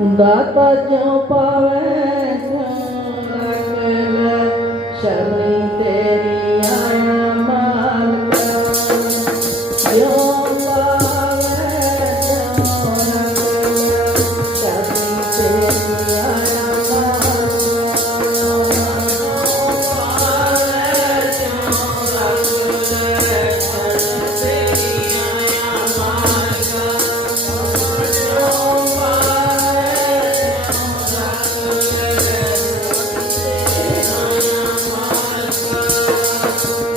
ਦਾਤਾ ਜਿਉ ਪਾਵੇ ਸੋ ਲਗਨ ਸ਼ਰਨ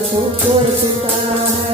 छोटे कोई सुनता है।